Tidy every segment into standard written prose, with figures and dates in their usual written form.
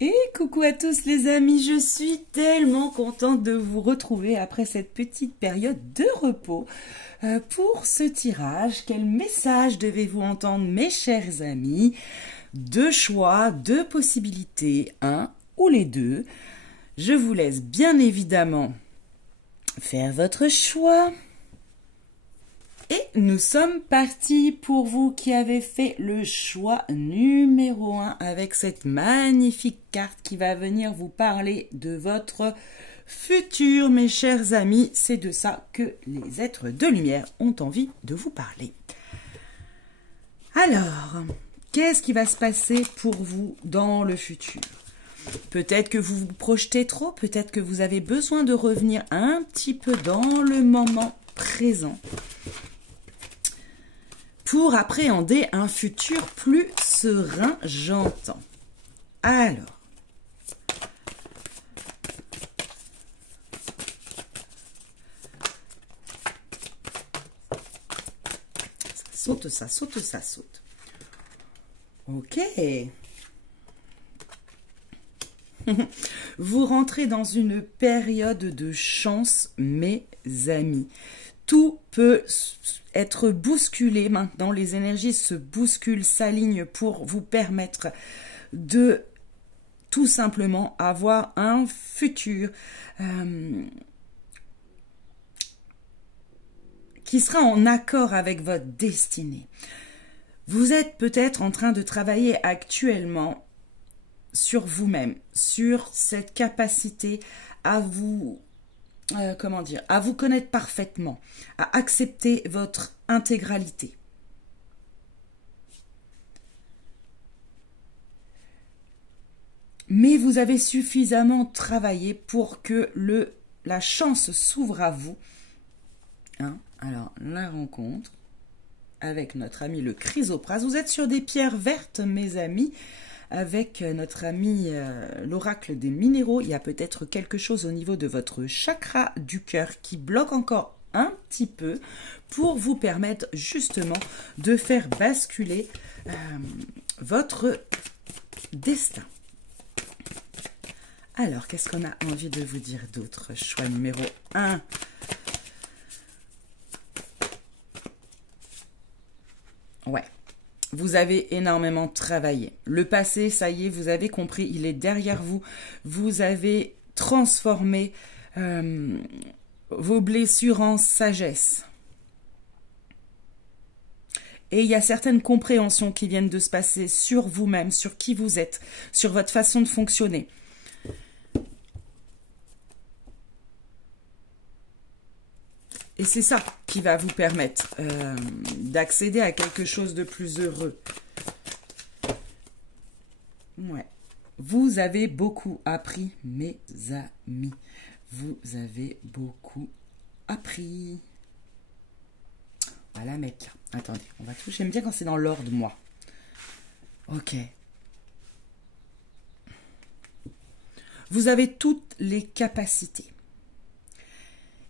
Et coucou à tous les amis, je suis tellement contente de vous retrouver après cette petite période de repos pour ce tirage. Quel message devez-vous entendre mes chers amis? Deux choix, deux possibilités, un ou les deux. Je vous laisse bien évidemment faire votre choix. Et nous sommes partis pour vous qui avez fait le choix numéro 1 avec cette magnifique carte qui va venir vous parler de votre futur, mes chers amis. C'est de ça que les êtres de lumière ont envie de vous parler. Alors, qu'est-ce qui va se passer pour vous dans le futur? Peut-être que vous vous projetez trop, peut-être que vous avez besoin de revenir un petit peu dans le moment présent pour appréhender un futur plus serein, j'entends. Alors, ça saute. Ok. Vous rentrez dans une période de chance, mes amis. Tout peut être bousculé maintenant, les énergies se bousculent, s'alignent pour vous permettre de tout simplement avoir un futur qui sera en accord avec votre destinée. Vous êtes peut-être en train de travailler actuellement sur vous-même, sur cette capacité à vous à vous connaître parfaitement, à accepter votre intégralité. Mais vous avez suffisamment travaillé pour que la chance s'ouvre à vous. Alors, la rencontre avec notre ami le chrysoprase. Vous êtes sur des pierres vertes, mes amis, avec notre ami l'oracle des minéraux. Il y a peut-être quelque chose au niveau de votre chakra du cœur qui bloque encore un petit peu pour vous permettre justement de faire basculer votre destin. Alors, qu'est-ce qu'on a envie de vous dire d'autre? Choix numéro 1. Ouais. Vous avez énormément travaillé. Le passé, ça y est, vous avez compris, il est derrière vous. Vous avez transformé vos blessures en sagesse. Et il y a certaines compréhensions qui viennent de se passer sur vous-même, sur qui vous êtes, sur votre façon de fonctionner. Et c'est ça qui va vous permettre d'accéder à quelque chose de plus heureux. Ouais. Vous avez beaucoup appris, mes amis. Vous avez beaucoup appris. On va la mettre là. Attendez, on va toucher. J'aime bien quand c'est dans l'ordre, moi. Ok. Vous avez toutes les capacités.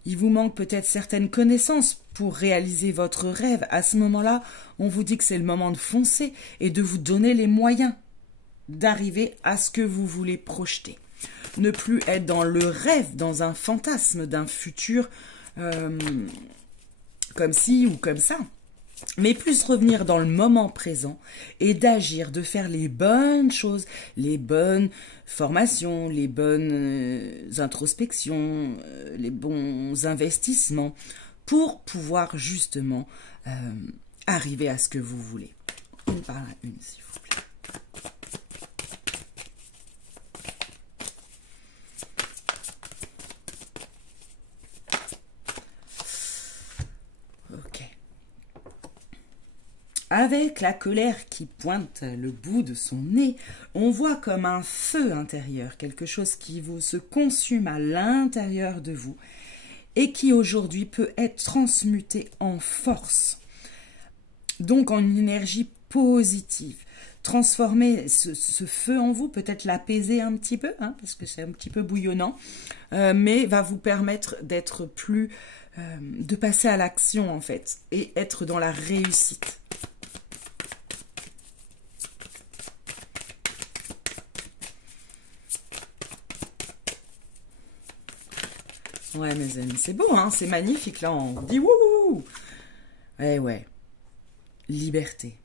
Il vous manque peut-être certaines connaissances pour réaliser votre rêve. À ce moment-là, on vous dit que c'est le moment de foncer et de vous donner les moyens d'arriver à ce que vous voulez projeter. Ne plus être dans le rêve, dans un fantasme d'un futur comme ci ou comme ça, mais plus revenir dans le moment présent et d'agir, de faire les bonnes choses, les bonnes formations, les bonnes introspections, les bons investissements pour pouvoir justement arriver à ce que vous voulez. Une par une, s'il vous plaît. Avec la colère qui pointe le bout de son nez, on voit comme un feu intérieur, quelque chose qui se consume à l'intérieur de vous et qui aujourd'hui peut être transmuté en force, donc en une énergie positive. Transformer ce feu en vous, peut-être l'apaiser un petit peu, parce que c'est un petit peu bouillonnant, mais va vous permettre d'être plus, de passer à l'action en fait, et être dans la réussite. Ouais, mes amis, c'est beau, hein, c'est magnifique, là, on dit wouhou. Ouais. Liberté.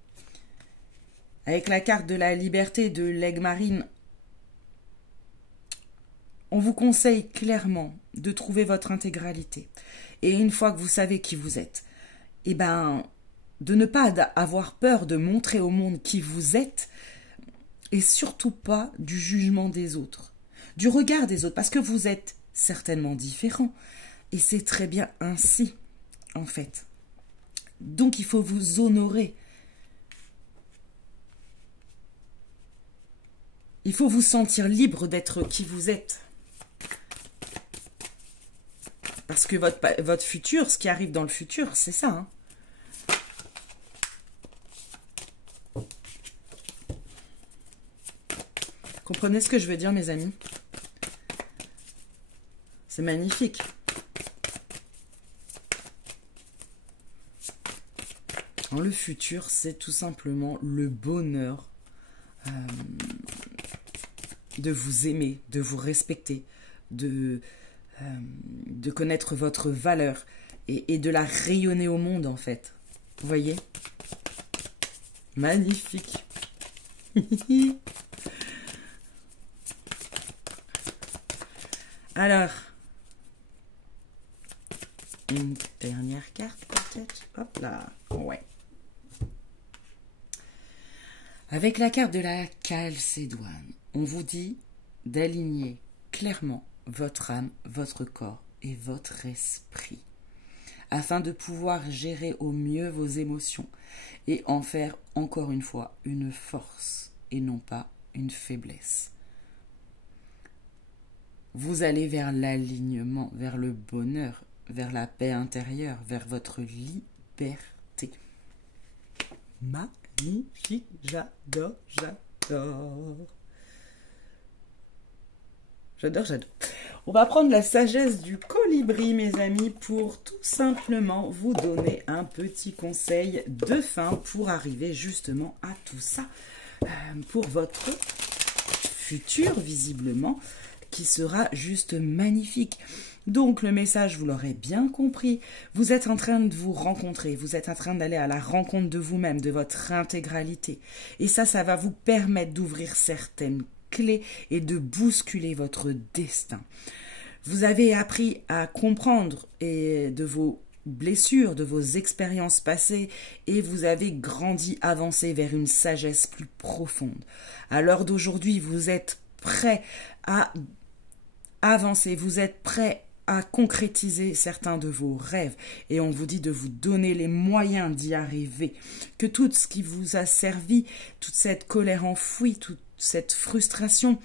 Avec la carte de la liberté de l'aigle marine, on vous conseille clairement de trouver votre intégralité. Et une fois que vous savez qui vous êtes, eh ben, de ne pas avoir peur de montrer au monde qui vous êtes, et surtout pas du jugement des autres, du regard des autres, parce que vous êtes certainement différents, et c'est très bien ainsi, en fait. Donc il faut vous honorer. Il faut vous sentir libre d'être qui vous êtes. Parce que votre futur, ce qui arrive dans le futur, c'est ça, hein. Comprenez ce que je veux dire, mes amis? C'est magnifique. Le futur, c'est tout simplement le bonheur de vous aimer, de vous respecter, de connaître votre valeur et de la rayonner au monde, en fait. Vous voyez? Magnifique. Alors, une dernière carte peut-être. Hop là, ouais. Avec la carte de la Calcédoine, on vous dit d'aligner clairement votre âme, votre corps et votre esprit, afin de pouvoir gérer au mieux vos émotions et en faire encore une fois une force et non pas une faiblesse. Vous allez vers l'alignement, vers le bonheur, vers la paix intérieure, vers votre liberté. Magnifique, j'adore. J'adore. On va prendre la sagesse du colibri, mes amis, pour tout simplement vous donner un petit conseil de fin pour arriver justement à tout ça. Pour votre futur, visiblement, qui sera juste magnifique. Donc le message, vous l'aurez bien compris, vous êtes en train de vous rencontrer, vous êtes en train d'aller à la rencontre de vous-même, de votre intégralité. Et ça va vous permettre d'ouvrir certaines clés et de bousculer votre destin. Vous avez appris à comprendre de vos blessures, de vos expériences passées, et vous avez grandi, avancé vers une sagesse plus profonde. À l'heure d'aujourd'hui, vous êtes prêt à avancer, vous êtes prêt à concrétiser certains de vos rêves, et on vous dit de vous donner les moyens d'y arriver, que tout ce qui vous a servi, toute cette colère enfouie, toute cette frustration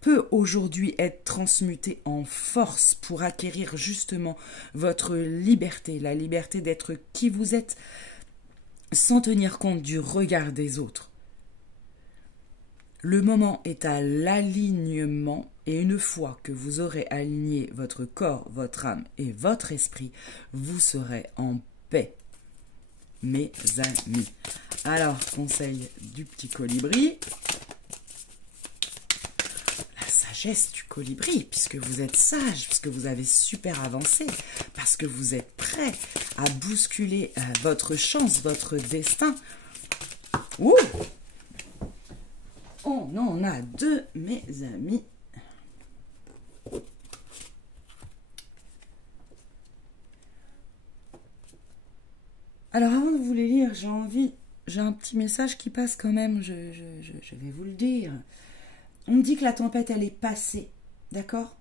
peut aujourd'hui être transmutée en force pour acquérir justement votre liberté, la liberté d'être qui vous êtes sans tenir compte du regard des autres. Le moment est à l'alignement, et une fois que vous aurez aligné votre corps, votre âme et votre esprit, vous serez en paix, mes amis. Alors, conseil du petit colibri, la sagesse du colibri, puisque vous êtes sage, puisque vous avez super avancé, parce que vous êtes prêt à bousculer votre chance, votre destin. Ouh! On en a deux, mes amis. Alors, avant de vous les lire, j'ai un petit message qui passe quand même, je vais vous le dire. On me dit que la tempête, elle est passée, d'accord?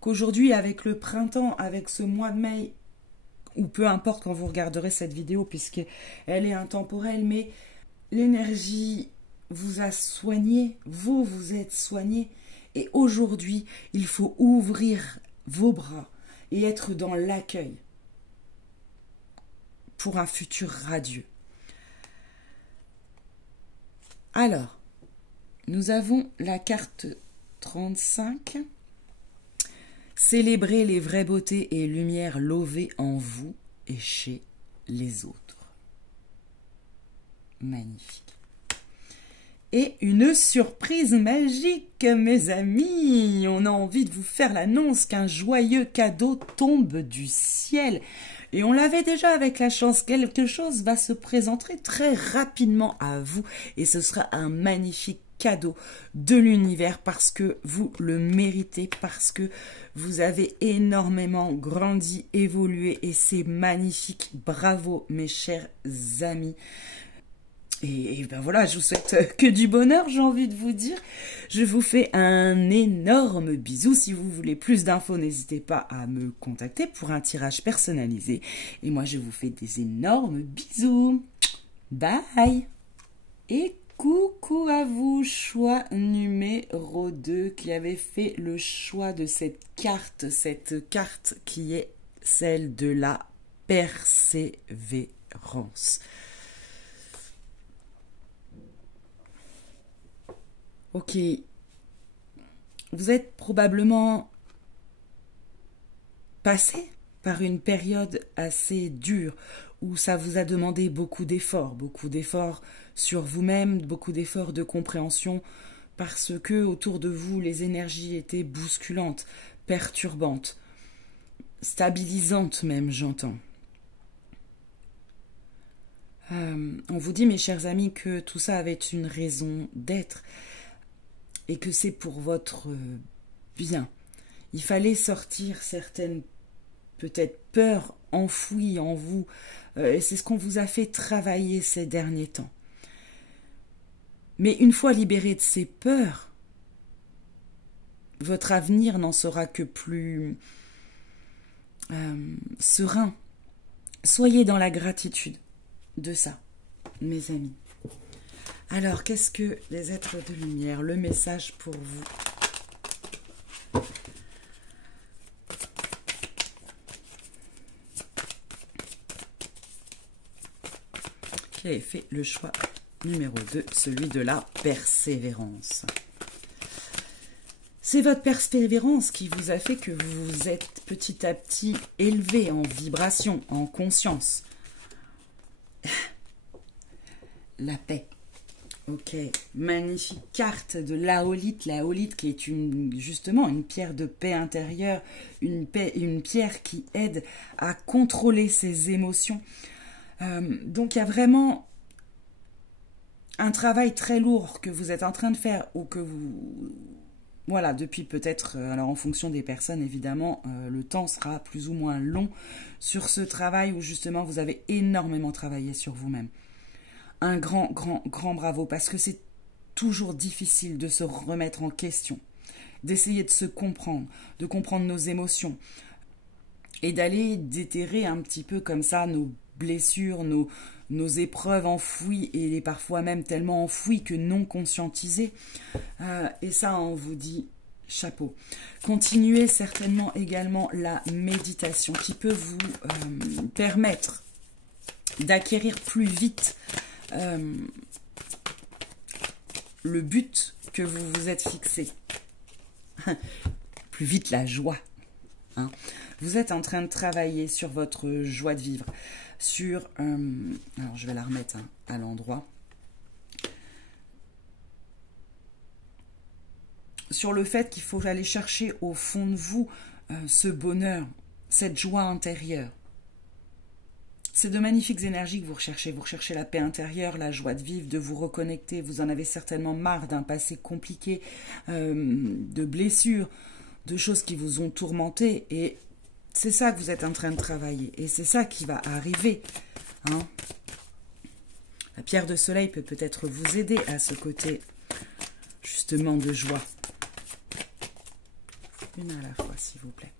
Qu'aujourd'hui, avec le printemps, avec ce mois de mai, ou peu importe quand vous regarderez cette vidéo, puisqu'elle est intemporelle, mais l'énergie vous a soigné, vous êtes soigné, et aujourd'hui, il faut ouvrir vos bras et être dans l'accueil pour un futur radieux. Alors, nous avons la carte 35. Célébrez les vraies beautés et lumières lovées en vous et chez les autres. Magnifique. et une surprise magique, mes amis. On a envie de vous faire l'annonce qu'un joyeux cadeau tombe du ciel. Et on l'avait déjà avec la chance, quelque chose va se présenter très rapidement à vous et ce sera un magnifique cadeau de l'univers parce que vous le méritez, parce que vous avez énormément grandi, évolué et c'est magnifique. Bravo mes chers amis. Et ben voilà, je vous souhaite que du bonheur, j'ai envie de vous dire. Je vous fais un énorme bisou. Si vous voulez plus d'infos, n'hésitez pas à me contacter pour un tirage personnalisé. Et moi, je vous fais des énormes bisous. Bye. Et coucou à vous, choix numéro 2, qui avait fait le choix de cette carte qui est celle de la persévérance. Ok, vous êtes probablement passé par une période assez dure où ça vous a demandé beaucoup d'efforts sur vous-même, beaucoup d'efforts de compréhension parce que autour de vous les énergies étaient bousculantes, perturbantes, stabilisantes même, j'entends. On vous dit, mes chers amis, que tout ça avait une raison d'être. Et que c'est pour votre bien. Il fallait sortir certaines, peut-être, peurs enfouies en vous. Et c'est ce qu'on vous a fait travailler ces derniers temps. Mais une fois libéré de ces peurs, votre avenir n'en sera que plus serein. Soyez dans la gratitude de ça, mes amis. Alors, qu'est-ce que les êtres de lumière, le message pour vous? Qui avait fait le choix numéro 2, celui de la persévérance. C'est votre persévérance qui vous a fait que vous vous êtes petit à petit élevé en vibration, en conscience. La paix. Ok, magnifique carte de l'aolite qui est justement une pierre de paix intérieure, une pierre qui aide à contrôler ses émotions. Donc il y a vraiment un travail très lourd que vous êtes en train de faire ou que vous... Voilà, depuis peut-être, alors en fonction des personnes évidemment, le temps sera plus ou moins long sur ce travail où justement vous avez énormément travaillé sur vous-même. Un grand bravo, parce que c'est toujours difficile de se remettre en question, d'essayer de se comprendre, de comprendre nos émotions et d'aller déterrer un petit peu comme ça nos blessures, nos épreuves enfouies et parfois même tellement enfouies que non conscientisées. Et ça, on vous dit chapeau. Continuez certainement également la méditation qui peut vous permettre d'acquérir plus vite le but que vous vous êtes fixé. Plus vite la joie. Hein. Vous êtes en train de travailler sur votre joie de vivre. Sur... alors je vais la remettre à l'endroit. Sur le fait qu'il faut aller chercher au fond de vous ce bonheur, cette joie intérieure. C'est de magnifiques énergies que vous recherchez. Vous recherchez la paix intérieure, la joie de vivre, de vous reconnecter. Vous en avez certainement marre d'un passé compliqué, de blessures, de choses qui vous ont tourmenté. Et c'est ça que vous êtes en train de travailler. Et c'est ça qui va arriver. Hein. La pierre de soleil peut peut-être vous aider à ce côté, justement, de joie. Une à la fois, s'il vous plaît.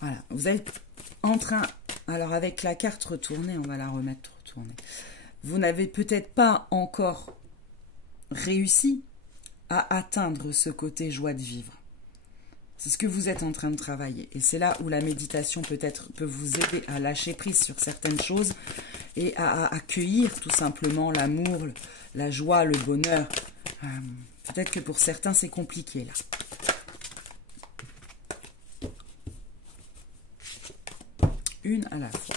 Voilà, vous êtes en train, alors avec la carte retournée, on va la remettre retournée. Vous n'avez peut-être pas encore réussi à atteindre ce côté joie de vivre. C'est ce que vous êtes en train de travailler. Et c'est là où la méditation peut-être peut vous aider à lâcher prise sur certaines choses et à accueillir tout simplement l'amour, la joie, le bonheur. Peut-être que pour certains, c'est compliqué là. Une à la fois.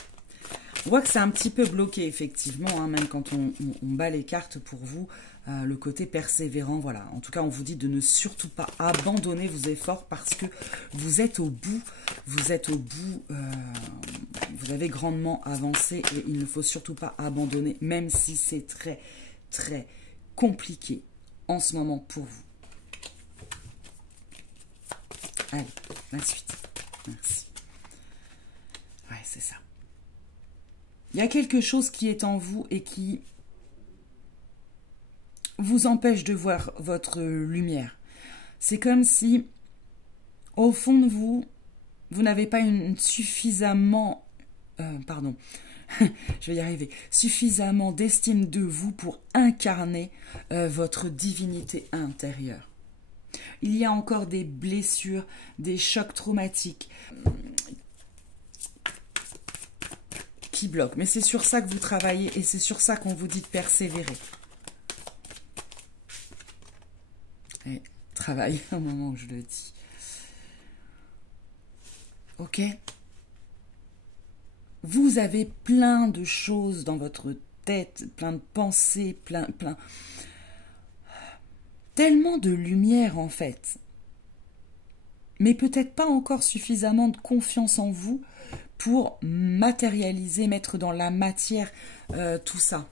On voit que c'est un petit peu bloqué, effectivement, hein, même quand on bat les cartes pour vous, le côté persévérant, voilà. En tout cas, on vous dit de ne surtout pas abandonner vos efforts parce que vous êtes au bout, vous avez grandement avancé et il ne faut surtout pas abandonner, même si c'est très, très compliqué en ce moment pour vous. Allez, la suite. Merci. Ouais, c'est ça. Il y a quelque chose qui est en vous et qui vous empêche de voir votre lumière. C'est comme si, au fond de vous, vous n'avez pas suffisamment... pardon, je vais y arriver. Suffisamment d'estime de vous pour incarner votre divinité intérieure. Il y a encore des blessures, des chocs traumatiques qui bloquent. Mais c'est sur ça que vous travaillez et c'est sur ça qu'on vous dit de persévérer. Et travaille au moment où je le dis. Ok? Vous avez plein de choses dans votre tête, plein de pensées, plein... Tellement de lumière en fait. Mais peut-être pas encore suffisamment de confiance en vous pour matérialiser, mettre dans la matière tout ça.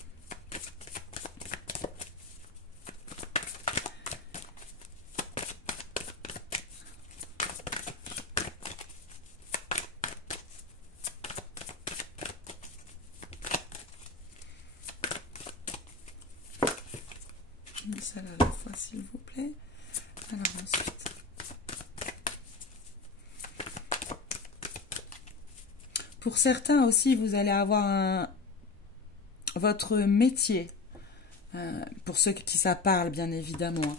Une seule à la fois, s'il vous plaît. Alors ensuite. Pour certains aussi, vous allez avoir votre métier, pour ceux qui ça parle bien évidemment,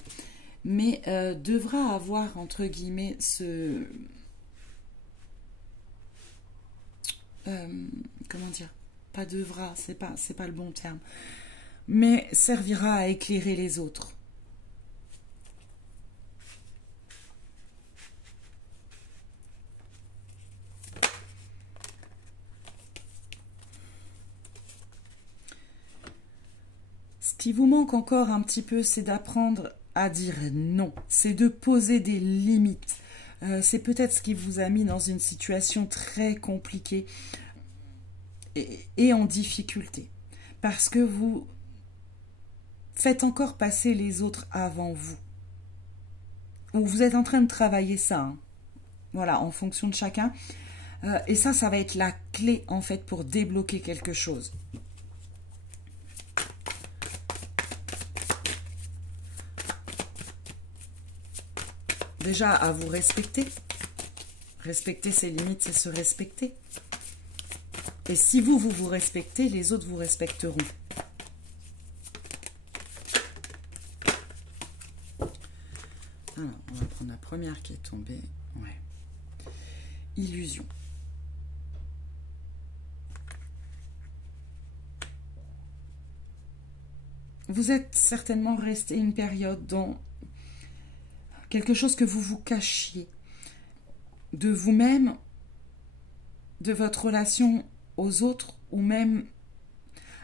mais devra avoir entre guillemets ce... comment dire? Pas devra, c'est pas le bon terme. Mais servira à éclairer les autres. Ce qui vous manque encore un petit peu, c'est d'apprendre à dire non. C'est de poser des limites. C'est peut-être ce qui vous a mis dans une situation très compliquée et en difficulté. Parce que vous faites encore passer les autres avant vous. Ou vous êtes en train de travailler ça. Hein. Voilà, en fonction de chacun. Et ça va être la clé, en fait, pour débloquer quelque chose. Déjà, à vous respecter. Respecter ses limites, c'est se respecter. Et si vous vous respectez, les autres vous respecteront. Alors, on va prendre la première qui est tombée. Ouais. Illusion. Vous êtes certainement resté une période dans quelque chose que vous vous cachiez de vous-même, de votre relation aux autres, ou même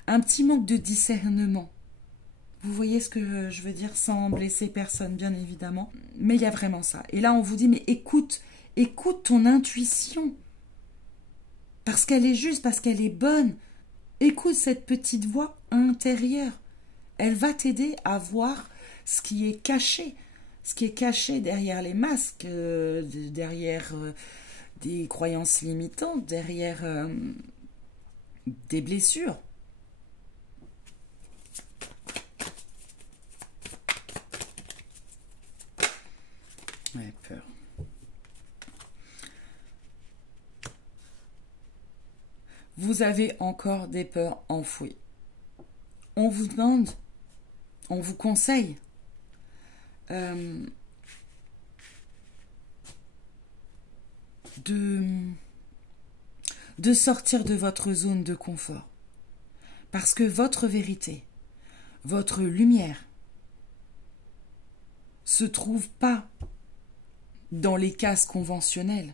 un petit manque de discernement. Vous voyez ce que je veux dire, sans blesser personne, bien évidemment. Mais il y a vraiment ça. Et là, on vous dit, mais écoute ton intuition. Parce qu'elle est juste, parce qu'elle est bonne. Écoute cette petite voix intérieure. Elle va t'aider à voir ce qui est caché. Ce qui est caché derrière les masques, derrière des croyances limitantes, derrière des blessures. Ouais, peur. Vous avez encore des peurs enfouies. On vous demande, on vous conseille de sortir de votre zone de confort. Parce que votre vérité, votre lumière, se trouve pas dans les cases conventionnelles.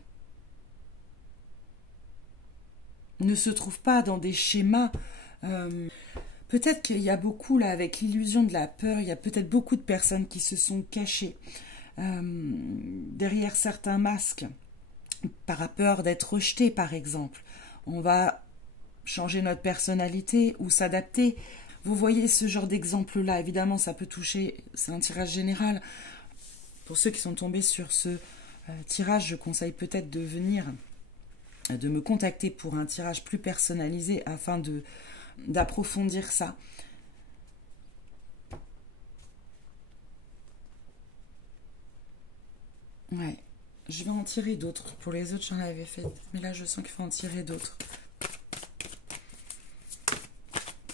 ne se trouve pas dans des schémas. Peut-être qu'il y a beaucoup, là, avec l'illusion de la peur, il y a peut-être beaucoup de personnes qui se sont cachées derrière certains masques par peur d'être rejetées, par exemple. On va changer notre personnalité ou s'adapter. Vous voyez ce genre d'exemple-là, évidemment, ça peut toucher, c'est un tirage général. Pour ceux qui sont tombés sur ce tirage, je conseille peut-être de me contacter pour un tirage plus personnalisé afin d'approfondir ça. Ouais, je vais en tirer d'autres. Pour les autres, j'en avais fait, mais là, je sens qu'il faut en tirer d'autres.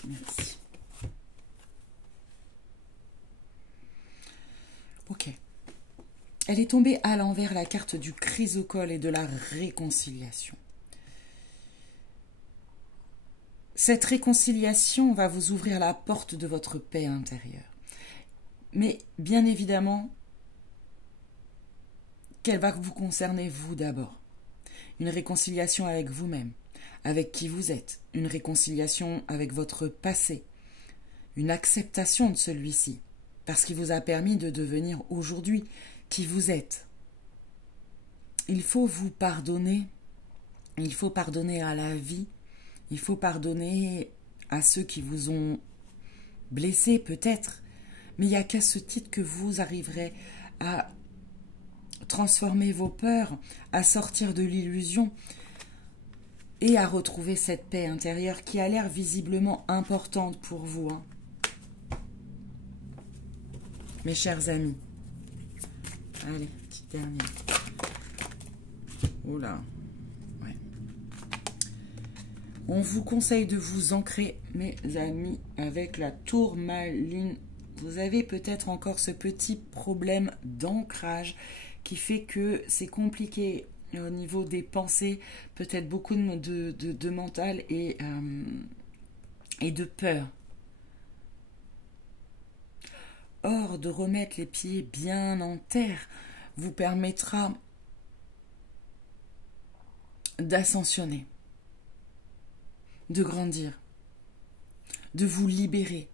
Merci. Ok. Elle est tombée à l'envers, la carte du chrysocole et de la réconciliation. Cette réconciliation va vous ouvrir la porte de votre paix intérieure. Mais bien évidemment, qu'elle va vous concerner vous d'abord. Une réconciliation avec vous-même, avec qui vous êtes, une réconciliation avec votre passé, une acceptation de celui-ci, parce qu'il vous a permis de devenir aujourd'hui qui vous êtes. Il faut vous pardonner, il faut pardonner à la vie, il faut pardonner à ceux qui vous ont blessé peut-être, mais il n'y a qu'à ce titre que vous arriverez à transformer vos peurs, à sortir de l'illusion et à retrouver cette paix intérieure qui a l'air visiblement importante pour vous. Mes chers amis. Allez, petite dernière. Oula. Ouais. On vous conseille de vous ancrer, mes amis, avec la tourmaline. Vous avez peut-être encore ce petit problème d'ancrage qui fait que c'est compliqué au niveau des pensées, peut-être beaucoup de mental et de peur. Or, de remettre les pieds bien en terre vous permettra d'ascensionner, de grandir, de vous libérer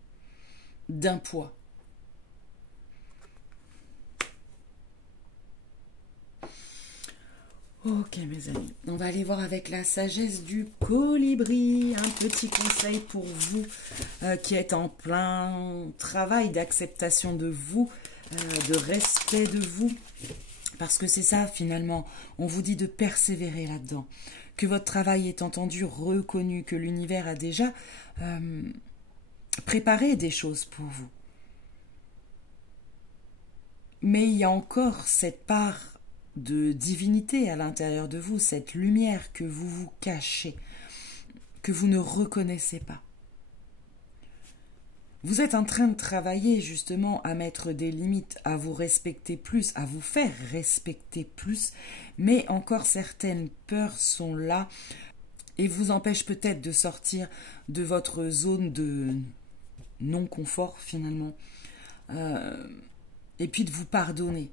d'un poids. Ok mes amis, on va aller voir avec la sagesse du colibri, un petit conseil pour vous qui êtes en plein travail d'acceptation de vous, de respect de vous, parce que c'est ça finalement, on vous dit de persévérer là-dedans, que votre travail est entendu, reconnu, que l'univers a déjà préparé des choses pour vous. Mais il y a encore cette part de divinité à l'intérieur de vous, cette lumière que vous vous cachez, que vous ne reconnaissez pas. Vous êtes en train de travailler justement à mettre des limites, à vous respecter plus, à vous faire respecter plus, mais encore certaines peurs sont là et vous empêchent peut-être de sortir de votre zone de non-confort finalement, et puis de vous pardonner.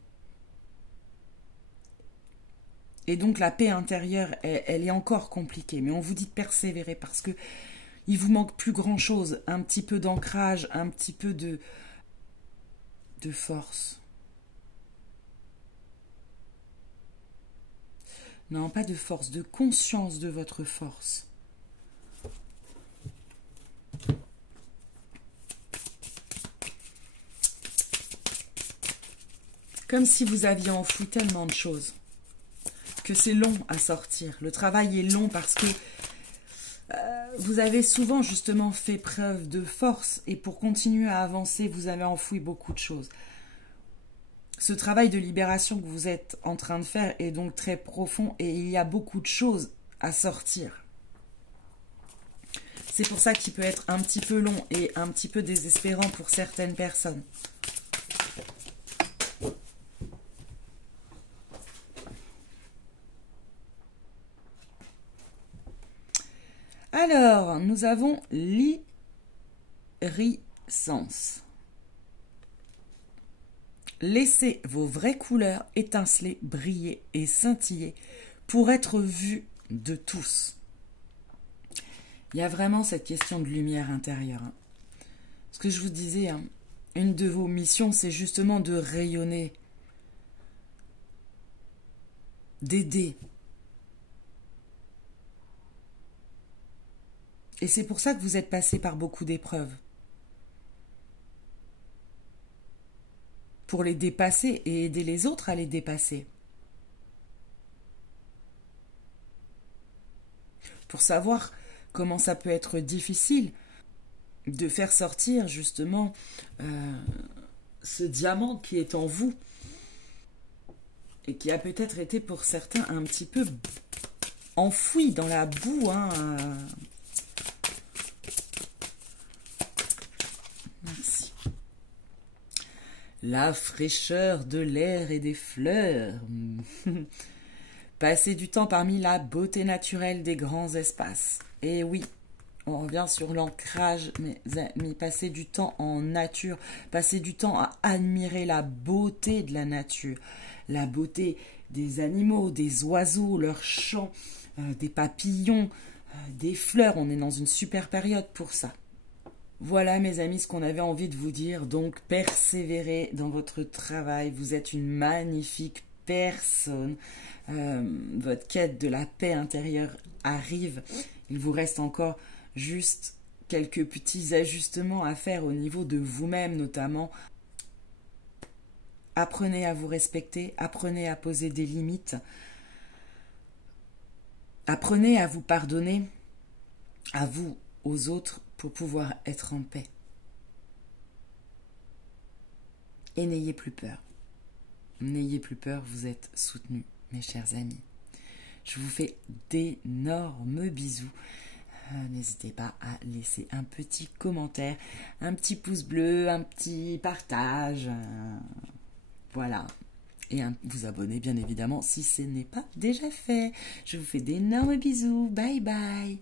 Et donc la paix intérieure, elle est encore compliquée. Mais on vous dit de persévérer parce que il vous manque plus grand-chose. Un petit peu d'ancrage, un petit peu de force. Non, pas de force, de conscience de votre force. Comme si vous aviez enfoui tellement de choses. Que c'est long à sortir. Le travail est long parce que vous avez souvent justement fait preuve de force et pour continuer à avancer, vous avez enfoui beaucoup de choses. Ce travail de libération que vous êtes en train de faire est donc très profond et il y a beaucoup de choses à sortir. C'est pour ça qu'il peut être un petit peu long et un petit peu désespérant pour certaines personnes. Alors, nous avons l'irisance. Laissez vos vraies couleurs étinceler, briller et scintiller pour être vues de tous. Il y a vraiment cette question de lumière intérieure. Hein. Ce que je vous disais, hein, une de vos missions, c'est justement de rayonner, d'aider. Et c'est pour ça que vous êtes passé par beaucoup d'épreuves. Pour les dépasser et aider les autres à les dépasser. Pour savoir comment ça peut être difficile de faire sortir justement ce diamant qui est en vous et qui a peut-être été pour certains un petit peu enfoui dans la boue. Hein. Merci. La fraîcheur de l'air et des fleurs. Passer du temps parmi la beauté naturelle des grands espaces. Et oui, on revient sur l'ancrage, mes amis. Passer du temps en nature, passer du temps à admirer la beauté de la nature, la beauté des animaux, des oiseaux, leurs chants, des papillons, des fleurs. On est dans une super période pour ça. Voilà, mes amis, ce qu'on avait envie de vous dire. Donc, persévérez dans votre travail. Vous êtes une magnifique personne. Votre quête de la paix intérieure arrive. Il vous reste encore juste quelques petits ajustements à faire au niveau de vous-même, notamment. Apprenez à vous respecter. Apprenez à poser des limites. Apprenez à vous pardonner. À vous, aux autres, pour pouvoir être en paix. Et n'ayez plus peur. N'ayez plus peur, vous êtes soutenus, mes chers amis. Je vous fais d'énormes bisous. N'hésitez pas à laisser un petit commentaire, un petit pouce bleu, un petit partage. Voilà. Et vous abonner, bien évidemment, si ce n'est pas déjà fait. Je vous fais d'énormes bisous. Bye bye.